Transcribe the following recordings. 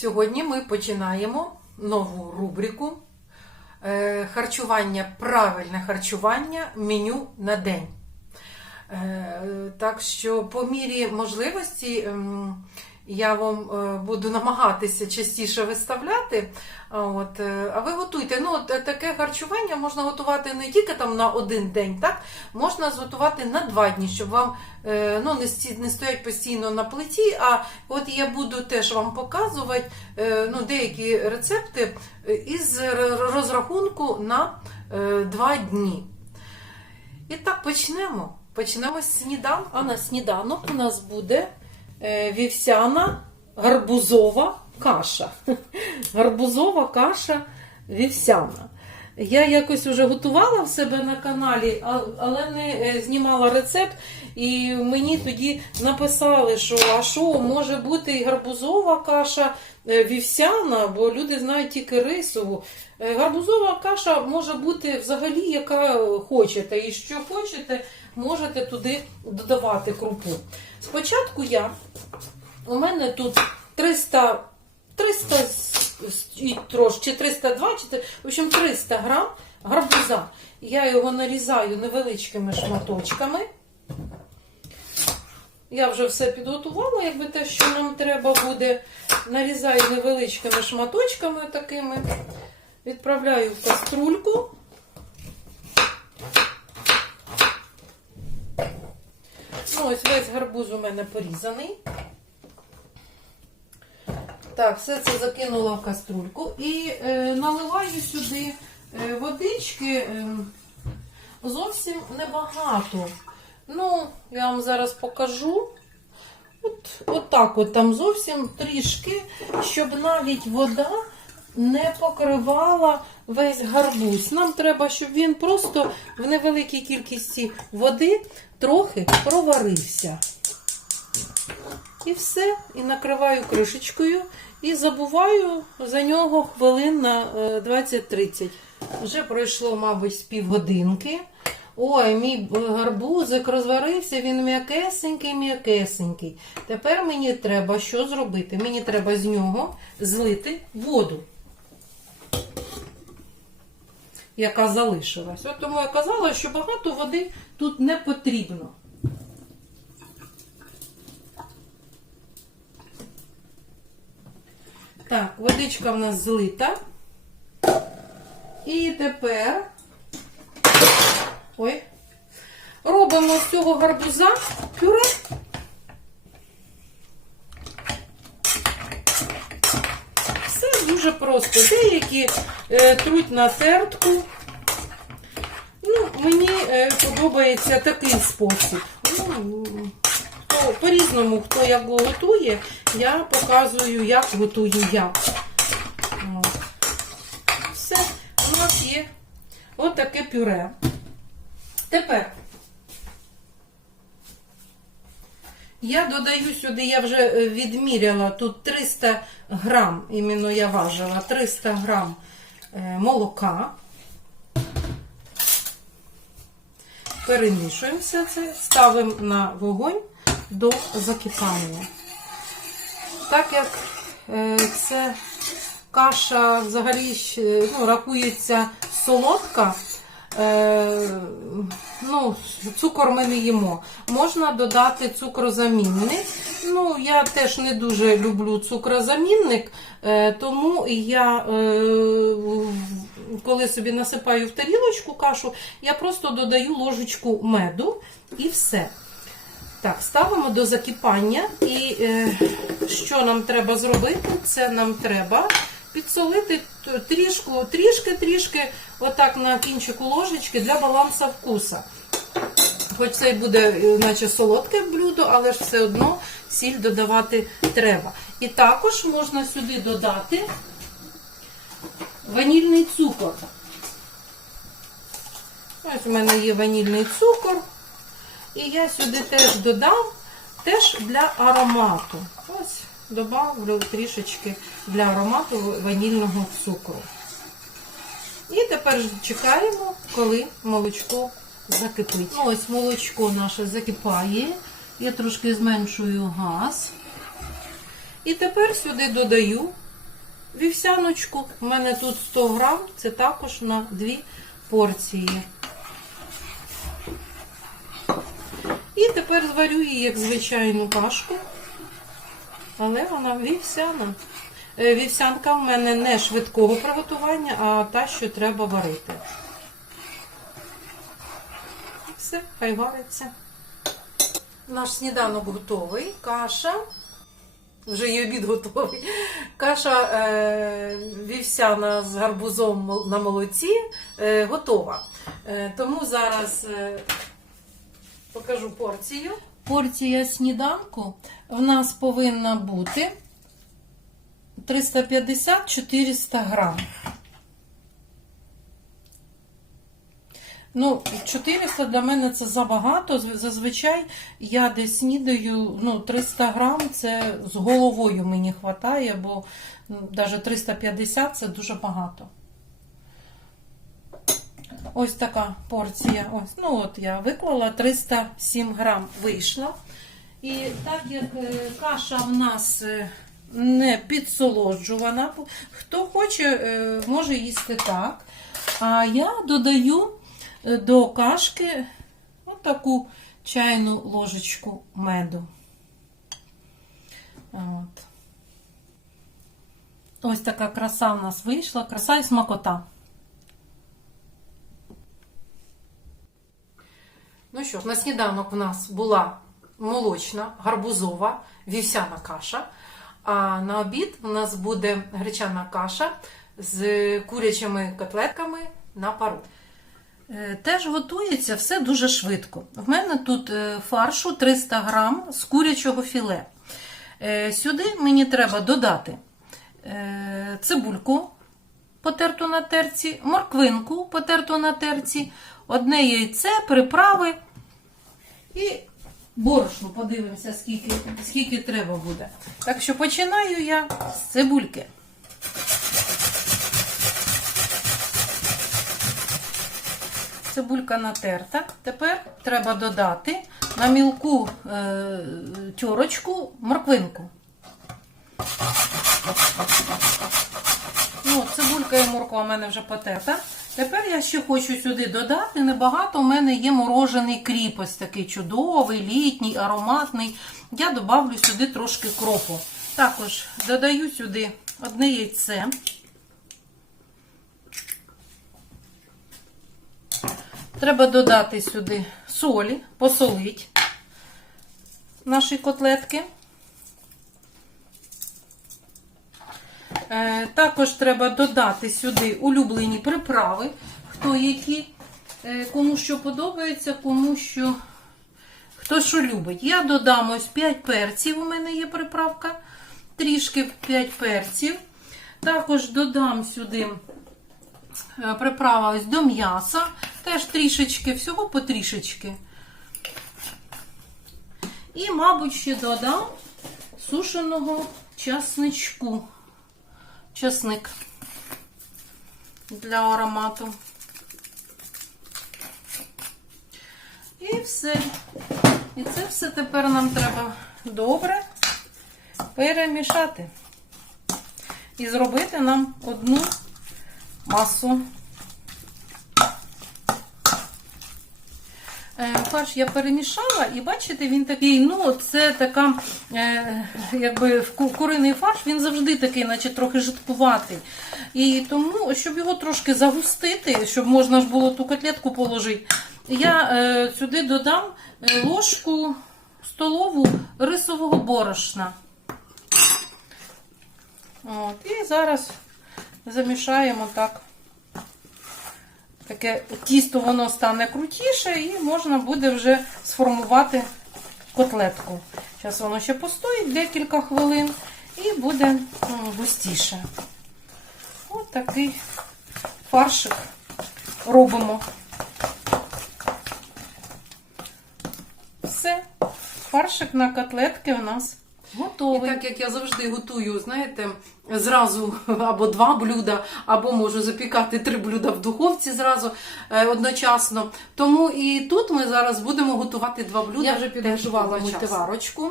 Сьогодні ми починаємо нову рубрику е, харчування, правильне харчування меню на день. Е, Так що, по мірі можливості, ем, я вам е, буду намагатися частіше виставляти. От, е, а ви готуйте. Ну, от, е, таке харчування можна готувати не тільки там на один день, так? можна зготувати на два дні, щоб вам ну, не, стоять постійно на плиті. А от я буду теж вам показувати ну, деякі рецепти із розрахунку на два дні. І так почнемо. Почнемо з сніданку. А на сніданок у нас буде вівсяна гарбузова каша. Гарбузова каша вівсяна. Я якось вже готувала в себе на каналі, але не е, знімала рецепт. І мені тоді написали, що а що може бути і гарбузова каша е, вівсяна, бо люди знають тільки рисову. Е, Гарбузова каша може бути взагалі, яка хочете. І що хочете, можете туди додавати крупу. Спочатку я, у мене тут 300, 300 с- с- і трошки, чи 302, чи, в общем 300 грам гарбуза. Я його нарізаю невеличкими шматочками. Я вже все підготувала, якби те, що нам треба буде. Нарізаю невеличкими шматочками такими. Відправляю в каструльку. Ну, ось весь гарбуз у мене порізаний. Так, все це закинула в каструльку і е, наливаю сюди е, водички е, зовсім небагато. Ну, я вам зараз покажу. От, от так от там зовсім трішки, щоб навіть вода не покривала весь гарбуз. Нам треба, щоб він просто в невеликій кількості води трохи проварився. І все. І накриваю кришечкою і забуваю за нього хвилин на е, 20-30. Вже пройшло, мабуть, півгодинки. Ой, мій е, гарбузик розварився, він м'якесенький, м'якесенький. Тепер мені треба що зробити? Мені треба з нього злити воду, яка залишилась. От тому я казала, що багато води тут не потрібно. Так, водичка в нас злита. І тепер ой, робимо з цього гарбуза пюре. Все дуже просто. Деякі е, труть на тертку. Ну, мені е, подобається такий спосіб. По-різному, хто як готує, я показую, як готую я. Все, у нас є отаке пюре. Тепер я додаю сюди, я вже е, відміряла тут 300 грам, іменно я важила 300 грам е, молока. Перемішуємо все це, ставимо на вогонь до закипання. Так як е, це каша взагалі ну, рахується солодка, е, ну, цукор ми не їмо. Можна додати цукрозамінник. Ну, я теж не дуже люблю цукрозамінник, е, тому я, е, коли собі насипаю в тарілочку кашу, я просто додаю ложечку меду і все. Так, ставимо до закипання. І е, що нам треба зробити? Це нам треба підсолити трішку, трішки-трішки, отак на кінчику ложечки для балансу вкуса. Хоч це й буде, е, наче солодке блюдо, але ж все одно сіль додавати треба. І також можна сюди додати ванільний цукор. Ось у мене є ванільний цукор. І я сюди теж додам теж для аромату. Ось добавлю трішечки для аромату ванільного цукру. І тепер чекаємо, коли молочко закипить. Ну, Ось молочко наше закипає. Я трошки зменшую газ. І тепер сюди додаю вівсяночку. У мене тут 100 грам, це також на дві порції. І тепер зварю її як звичайну кашку, але вона вівсяна. Е, Вівсянка в мене не швидкого приготування, а та, що треба варити. Все, хай вариться. Наш сніданок готовий. Каша. Вже і обід готовий. Каша е, вівсяна з гарбузом на молоці е, готова. Е, тому зараз е, покажу порцію. Порція сніданку в нас повинна бути 350-400 грам. Ну, 400 для мене це забагато. Зазвичай я десь снідаю, ну, 300 грам це з головою мені вистачає, бо навіть 350 це дуже багато. Ось така порція. Ось, ну от я виклала 307 грам вийшло. І так як е, каша в нас е, не підсолоджувана, хто хоче, е, може їсти так. А я додаю до кашки таку чайну ложечку меду. От. Ось така краса в нас вийшла, краса і смакота. Що на сніданок в нас була молочна, гарбузова, вівсяна каша. А на обід у нас буде гречана каша з курячими котлетками на пару. Е, Теж готується все дуже швидко. В мене тут е, фаршу 300 грам з курячого філе. Е, Сюди мені треба додати цибульку потерту на терці, морквинку потерту на терці, одне яйце, приправи і борошно. Подивимося, скільки, скільки треба буде. Так що починаю я з цибульки. Цибулька натерта. Тепер треба додати на мілку е, тьорочку морквинку. Ну, цибулька і морква у мене вже потерта. Тепер я ще хочу сюди додати небагато. У мене є морожений кріп, ось такий чудовий, літній, ароматний. Я додавлю сюди трошки кропу. Також додаю сюди одне яйце. Треба додати сюди солі, посолити наші котлетки. Також треба додати сюди улюблені приправи, хто які, е, кому що подобається, кому що хто що любить. Я додам ось 5 перців, у мене є приправка, трішки 5 перців. Також додам сюди е, приправа ось до м'яса, теж трішечки, всього по трішечки. І, мабуть, ще додам сушеного часничку чесник для аромату. І все. І це все тепер нам треба добре перемішати. І зробити нам одну масу. Фарш я перемішала, і бачите, він такий, ну, це така, е, якби куриний фарш, він завжди такий, наче трохи жидкуватий. І тому, щоб його трошки загустити, щоб можна ж було ту котлетку положити, я е, сюди додам е, ложку столову рисового борошна. От, і зараз замішаємо так таке тісто воно стане крутіше і можна буде вже сформувати котлетку. Зараз воно ще постоїть декілька хвилин і буде густіше. Ось такий фаршик робимо. Все, фаршик на котлетки у нас готовий. І так як я завжди готую, знаєте, зразу або два блюда, або можу запікати три блюда в духовці зразу е, одночасно. Тому і тут ми зараз будемо готувати два блюда. Я вже підготувала мультиварочку.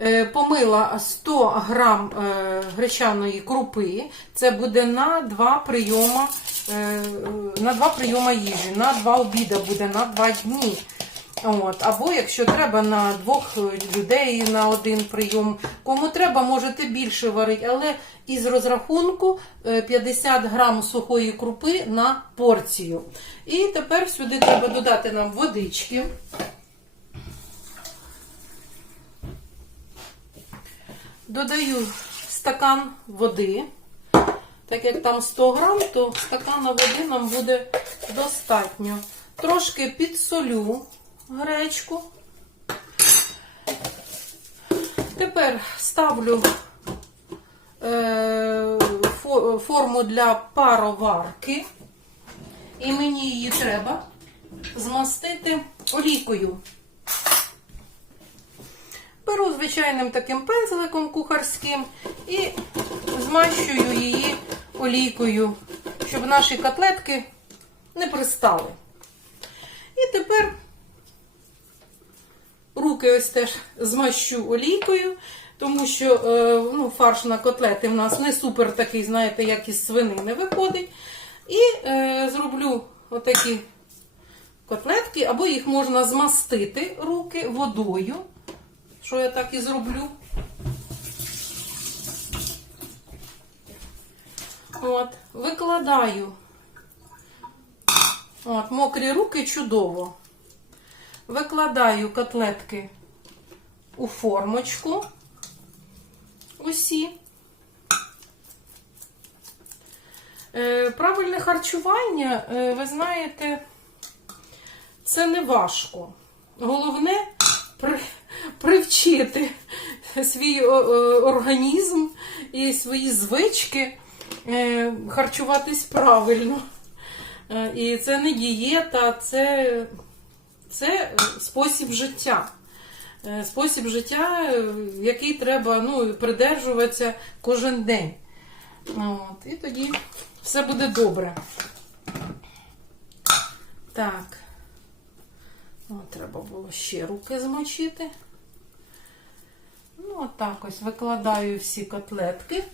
е, помила 100 грам е, гречаної крупи. Це буде на 2 прийома, на 2 прийома їжі, на 2 обіда буде на 2 дні. От. Або якщо треба на двох людей на один прийом. Кому треба, можете більше варити, але із розрахунку е, 50 грам сухої крупи на порцію. І тепер сюди треба додати нам водички. Додаю стакан води. Так як там 100 грам, то стакана води нам буде достатньо. Трошки підсолю гречку. Тепер ставлю е, форму для пароварки. І мені її треба змастити олійкою. Беру звичайним таким пензликом кухарським і змащую її олійкою, щоб наші котлетки не пристали. І тепер руки ось теж змащу олійкою, тому що е, ну, фарш на котлети в нас не супер такий, знаєте, як із свинини виходить. І е, зроблю отакі котлетки, або їх можна змастити руки водою. Що я так і зроблю. От, викладаю. От, мокрі руки чудово. Викладаю котлетки у формочку. Усі. Е, правильне харчування, е, ви знаєте, це не важко. Головне при, привчити свій організм і свої звички е, харчуватись правильно. І це не дієта, це, це е, спосіб життя. Е, Спосіб життя, е, який треба ну, придержуватися кожен день. От, і тоді все буде добре. Так. От, треба було ще руки змочити. Ну, отак ось викладаю всі котлетки.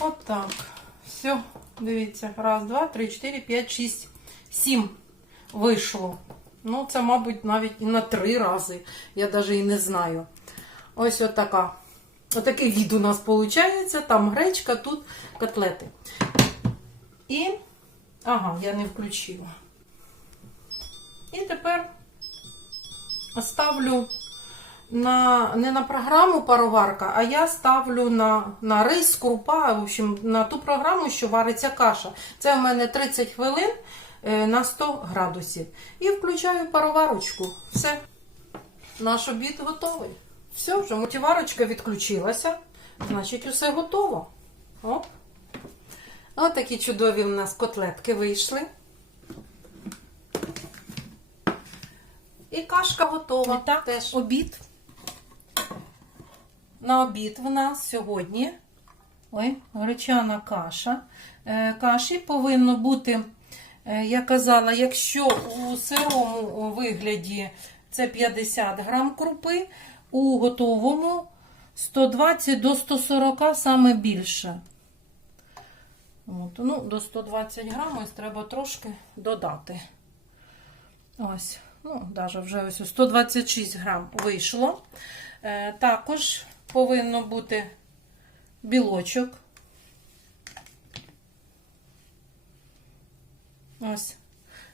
Отак. Все, дивіться. Раз, два, три, чотири, п'ять, шість, сім вийшло. Ну, це, мабуть, навіть і на три рази. Я навіть і не знаю. Ось отака. Отакий від у нас виходить. Там гречка, тут котлети. І. Ага, я не включила. І тепер ставлю на, не на програму пароварка, а я ставлю на, на рис, крупа, в общем, на ту програму, що вариться каша. Це в мене 30 хвилин е, на 100 градусів. І включаю пароварочку. Все. Наш обід готовий. Все, вже мультиварочка відключилася. Значить, усе готово. Оп. Ось такі чудові в нас котлетки вийшли. І кашка готова. І так, Теж. обід. На обід в нас сьогодні ой, гречана каша. Е, Каші повинно бути, е, я казала, якщо у сирому вигляді це 50 грам крупи, у готовому 120 до 140 саме більше. От, ну, До 120 грам ось треба трошки додати. Ось, ну, навіть вже ось у 126 грам вийшло. Е, також повинно бути білочок. Ось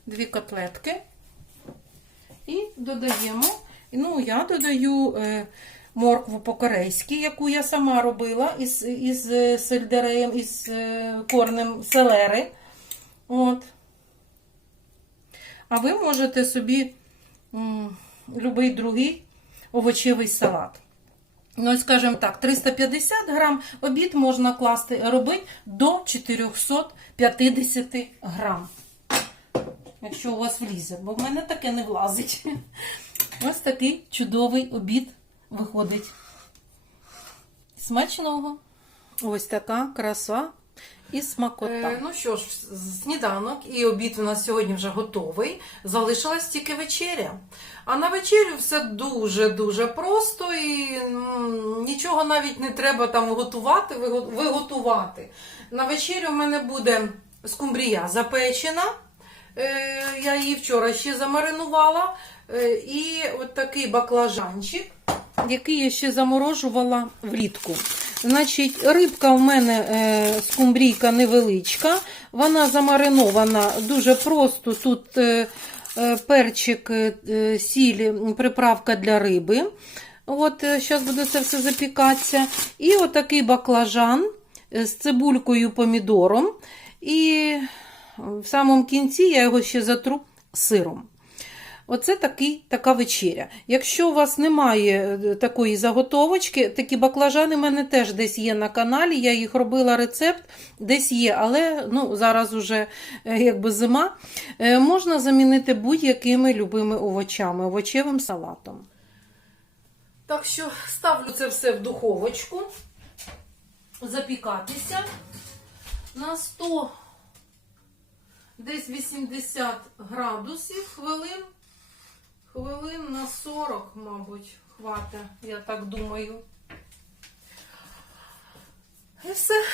дві котлетки. І додаємо. Ну, я додаю е, моркву по-корейськи, яку я сама робила із, із е, сельдереєм, із е, корнем селери. От. А ви можете собі м, любий другий овочевий салат. Ну, скажімо так, 350 грам обід можна класти, робити до 450 грам. якщо у вас влізе, бо в мене таке не влазить. Ось такий чудовий обід виходить. Смачного! Ось така краса і смакота. Е, ну що ж, сніданок і обід у нас сьогодні вже готовий. Залишилась тільки вечеря. А на вечерю все дуже-дуже просто і нічого навіть не треба там готувати, виготувати. На вечерю в мене буде скумбрія запечена. Е, я її вчора ще замаринувала. Е, і от такий баклажанчик. Який я ще заморожувала влітку. Значить, рибка в мене е, скумбрійка невеличка, вона замаринована дуже просто. Тут е, е, перчик, е, е, сіль, приправка для риби. От, зараз буде це все запікатися. І отакий баклажан е, з цибулькою, помідором. І в самому кінці я його ще затру сиром. Оце такий, така вечеря. Якщо у вас немає е, такої заготовочки, такі баклажани в мене теж десь є на каналі. Я їх робила рецепт, десь є, але ну, зараз уже е, якби зима. Е, Можна замінити будь-якими любими овочами, овочевим салатом. Так що ставлю це все в духовочку. Запікатися на 100, десь 80 градусів хвилин. Хвилин на 40, мабуть, хватить, я так думаю. І все.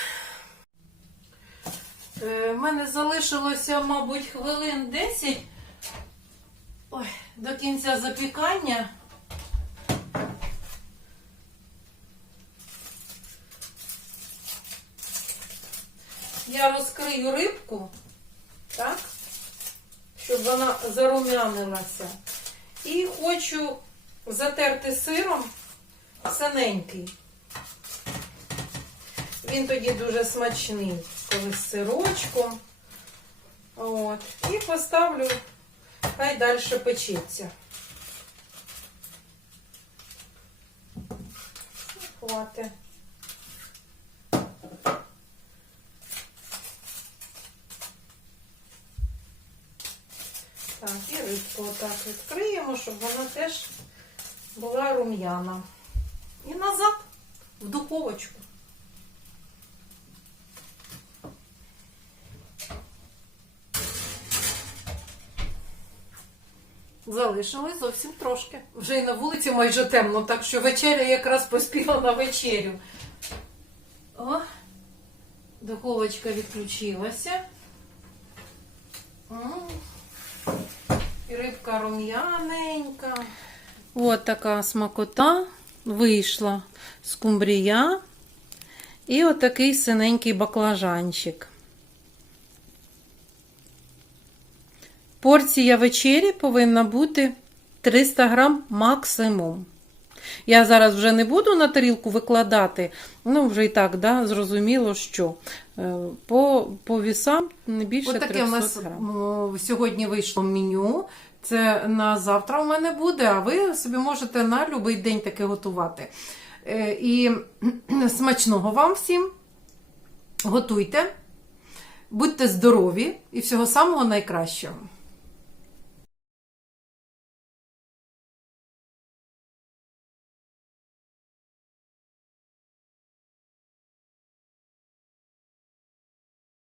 Е, в мене залишилося, мабуть, хвилин 10 Ой, до кінця запікання. Я розкрию рибку, так, щоб вона зарум'янилася. І хочу затерти сиром синенький. Він тоді дуже смачний, коли з сирочком. От. І поставлю, хай далі печеться. Хватить. І рибку отак відкриємо, щоб вона теж була рум'яна. І назад в духовочку. Залишилось зовсім трошки. Вже і на вулиці майже темно, так що вечеря якраз поспіла на вечерю. О, духовочка відключилася. М. І рибка рум'яненька. От така смакота вийшла скумбрія і отакий синенький баклажанчик. Порція вечері повинна бути 300 грам максимум. Я зараз вже не буду на тарілку викладати, ну вже і так, да, зрозуміло, що е, по, по вісам не більше 300 таке у нас грам. сьогодні вийшло меню. Це на завтра у мене буде, а ви собі можете на будь-який день таке готувати. Е, І смачного вам всім. Готуйте, будьте здорові і всього самого найкращого.